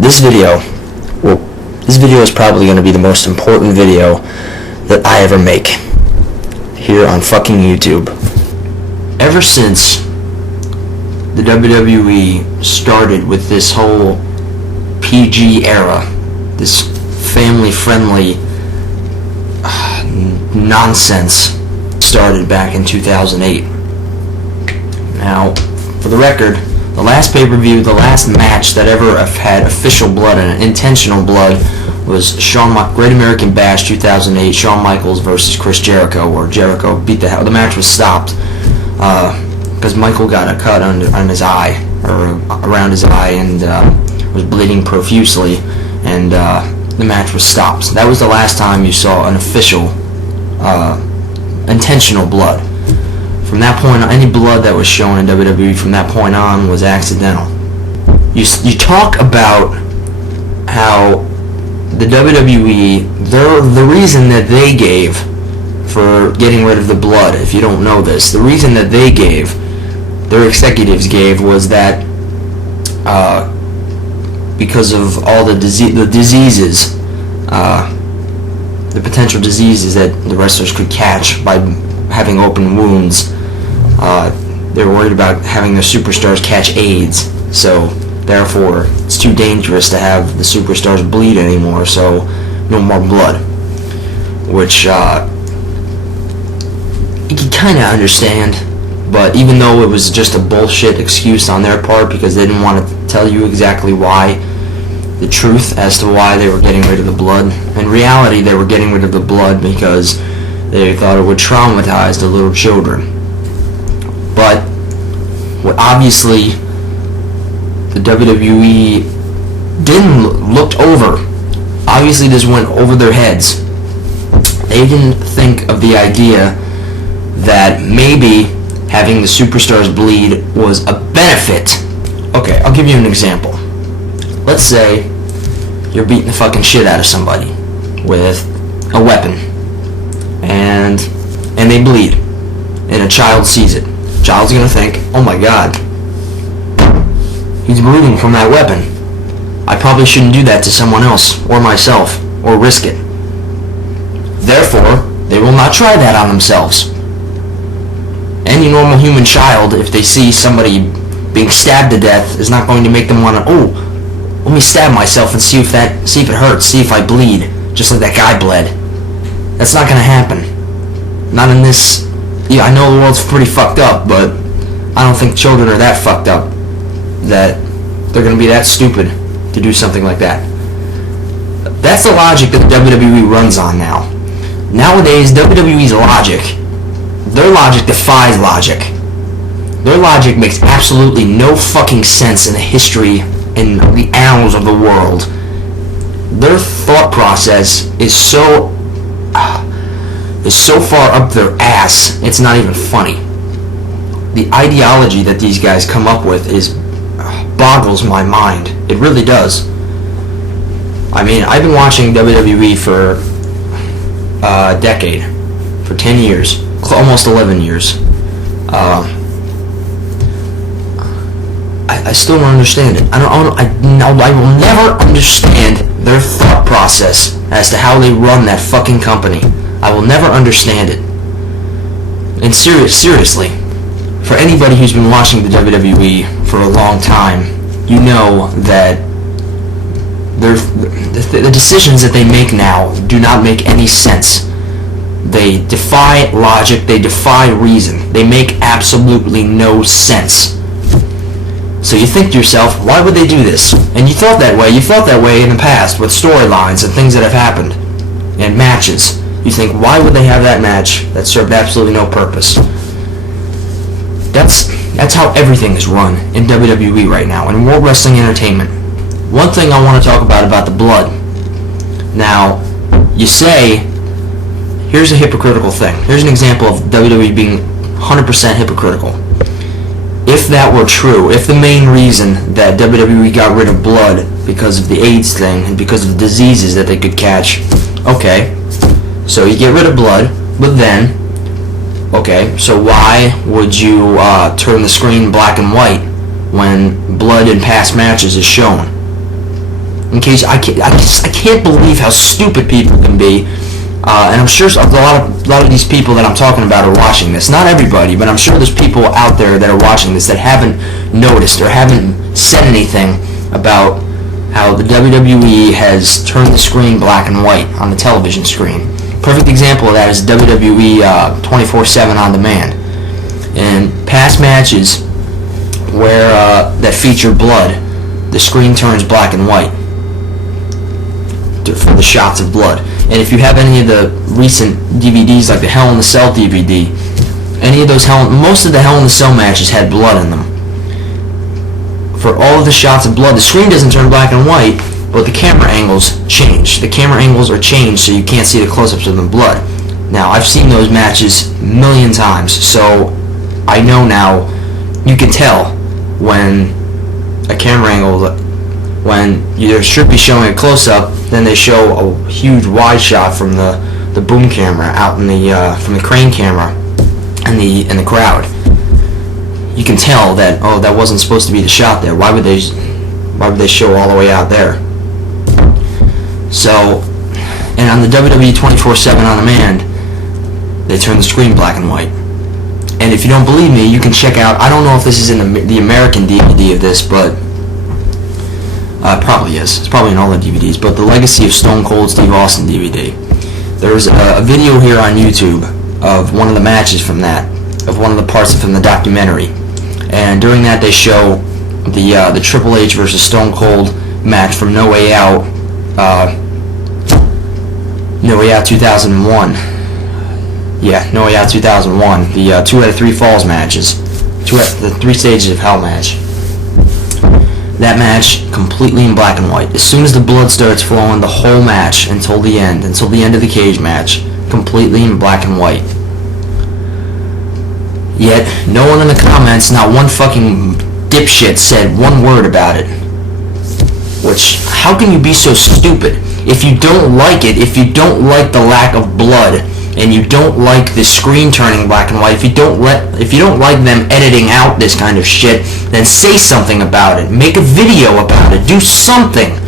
This video is probably going to be the most important video that I ever make here on fucking YouTube. Ever since the WWE started with this whole PG era, this family-friendly nonsense started back in 2008. Now, for the record, the last pay-per-view, the last match that ever had official blood and intentional blood was Great American Bash 2008, Shawn Michaels versus Chris Jericho, where Jericho beat the hell. The match was stopped because Michael got a cut on his eye, or around his eye, and was bleeding profusely, and the match was stopped. So that was the last time you saw an official intentional blood. From that point on, any blood that was shown in WWE from that point on was accidental. You talk about how the WWE, the reason that they gave for getting rid of the blood, if you don't know this, the reason that they gave, their executives gave, was that because of all the diseases, the potential diseases that the wrestlers could catch by having open wounds. They were worried about having the superstars catch AIDS, so therefore it's too dangerous to have the superstars bleed anymore, so no more blood. Which you can kind of understand, but even though it was just a bullshit excuse on their part because they didn't want to tell you exactly why, the truth as to why they were getting rid of the blood. In reality, they were getting rid of the blood because they thought it would traumatize the little children. But what obviously the WWE looked over, obviously this went over their heads. They didn't think of the idea that maybe having the superstars bleed was a benefit. Okay, I'll give you an example. Let's say you're beating the fucking shit out of somebody with a weapon, and they bleed, and a child sees it. The child's gonna think, oh my god, he's bleeding from that weapon. I probably shouldn't do that to someone else, or myself, or risk it. Therefore, they will not try that on themselves. Any normal human child, if they see somebody being stabbed to death, is not going to make them want to, oh, let me stab myself and see if it hurts, see if I bleed, just like that guy bled. That's not gonna happen. Not in this. Yeah, I know the world's pretty fucked up, but I don't think children are that fucked up that they're gonna be that stupid to do something like that. That's the logic that the WWE runs on now. Nowadays, WWE's logic, their logic defies logic. Their logic makes absolutely no fucking sense in the history, in the annals of the world. Their thought process is so far up their ass, it's not even funny. The ideology that these guys come up with boggles my mind. It really does. I mean, I've been watching WWE for a decade, for 10 years, almost 11 years. I still don't understand it. I will never understand their thought process as to how they run that fucking company. I will never understand it. And seriously, for anybody who's been watching the WWE for a long time, you know that the decisions that they make now do not make any sense. They defy logic, they defy reason. They make absolutely no sense. So you think to yourself, why would they do this? And you felt that way in the past with storylines and things that have happened and matches. You think, why would they have that match that served absolutely no purpose? That's how everything is run in WWE right now, in World Wrestling Entertainment. One thing I want to talk about the blood. Now, you say, here's a hypocritical thing. Here's an example of WWE being 100% hypocritical. If that were true, if the main reason that WWE got rid of blood because of the AIDS thing and because of diseases that they could catch, okay, so you get rid of blood, but then, okay, so why would you turn the screen black and white when blood in past matches is shown? In case I can't believe how stupid people can be, and I'm sure a lot of these people that I'm talking about are watching this. Not everybody, but I'm sure there's people out there that are watching this that haven't noticed or haven't said anything about how the WWE has turned the screen black and white on the television screen. Perfect example of that is WWE 24/7 on demand. In past matches where that feature blood, the screen turns black and white for the shots of blood. And if you have any of the recent DVDs, like the Hell in the Cell DVD, any of those most of the Hell in the Cell matches had blood in them. For all of the shots of blood, the screen doesn't turn black and white, but the camera angles change. The camera angles are changed so you can't see the close-ups of the blood. Now, I've seen those matches a million times, so I know now. You can tell when a camera angle, when you should be showing a close-up, then they show a huge wide shot from the boom camera out in the from the crane camera in the crowd. You can tell that, oh, that wasn't supposed to be the shot there. Why would they show all the way out there? So, and on the WWE 24/7 on demand, they turn the screen black and white. And if you don't believe me, you can check out, I don't know if this is in the American DVD of this, but it probably is. It's probably in all the DVDs, but the Legacy of Stone Cold Steve Austin DVD. There's a video here on YouTube of one of the matches from that, of one of the parts from the documentary. And during that, they show the Triple H versus Stone Cold match from No Way Out, No Way Out 2001. Yeah, No Way Out 2001. The 2 out of 3 falls matches, the 3 stages of hell match. That match completely in black and white. As soon as the blood starts flowing, the whole match until the end of the cage match, completely in black and white. Yet, no one in the comments, not one fucking dipshit said one word about it. Which, how can you be so stupid? If you don't like it, if you don't like the lack of blood, and you don't like the screen turning black and white, if you don't like them editing out this kind of shit, then say something about it. Make a video about it. Do something.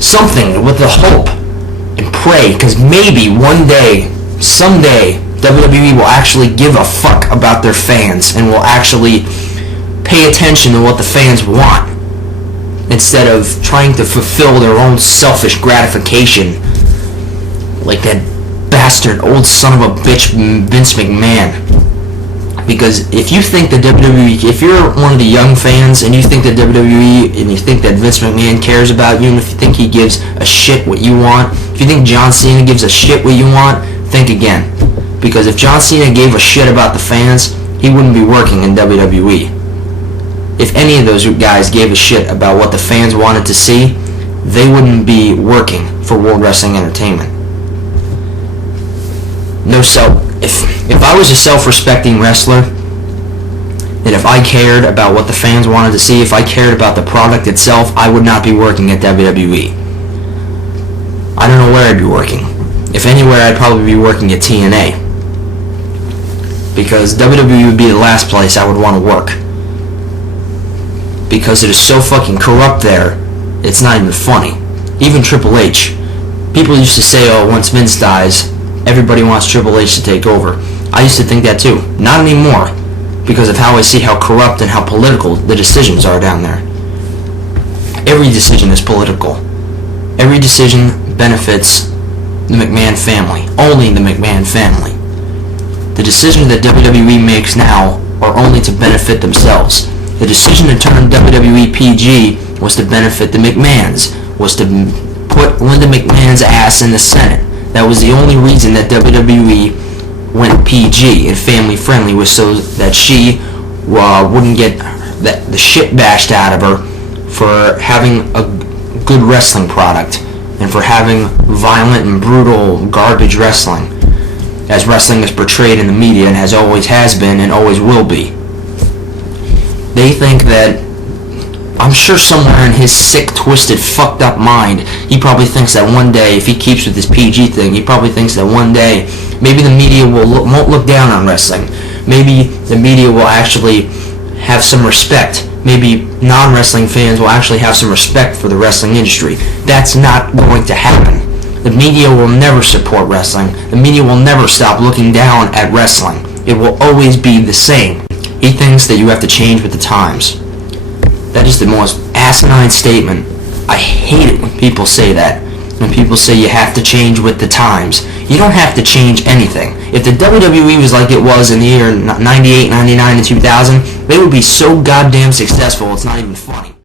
Something with the hope. And pray, because maybe one day, someday, WWE will actually give a fuck about their fans and will actually pay attention to what the fans want instead of trying to fulfill their own selfish gratification like that bastard old son of a bitch Vince McMahon. Because if you think that WWE, if you're one of the young fans and you think that WWE and you think that Vince McMahon cares about you, and if you think he gives a shit what you want, if you think John Cena gives a shit what you want, think again. Because if John Cena gave a shit about the fans, he wouldn't be working in WWE. If any of those guys gave a shit about what the fans wanted to see, they wouldn't be working for World Wrestling Entertainment. If I was a self-respecting wrestler, and if I cared about what the fans wanted to see, if I cared about the product itself, I would not be working at WWE. I don't know where I'd be working. If anywhere, I'd probably be working at TNA. Because WWE would be the last place I would want to work. Because it is so fucking corrupt there, it's not even funny. Even Triple H. People used to say, oh, once Vince dies, everybody wants Triple H to take over. I used to think that too. Not anymore. Because of how I see how corrupt and how political the decisions are down there. Every decision is political. Every decision benefits the McMahon family. Only the McMahon family. The decisions that WWE makes now are only to benefit themselves. The decision to turn WWE PG was to benefit the McMahons. Was to put Linda McMahon's ass in the Senate. That was the only reason that WWE went PG and family friendly, was so that she wouldn't get the shit bashed out of her for having a good wrestling product and for having violent and brutal garbage wrestling, as wrestling is portrayed in the media and has been and always will be. They think that, I'm sure somewhere in his sick, twisted, fucked up mind, he probably thinks that one day, if he keeps with this PG thing, he probably thinks that one day, maybe the media won't look down on wrestling. Maybe the media will actually have some respect maybe non-wrestling fans will actually have some respect for the wrestling industry. That's not going to happen. The media will never support wrestling. The media will never stop looking down at wrestling. It will always be the same. He thinks that you have to change with the times. That is the most asinine statement. I hate it when people say that. When people say you have to change with the times. You don't have to change anything. If the WWE was like it was in the year 98, 99, and 2000, they would be so goddamn successful, it's not even funny.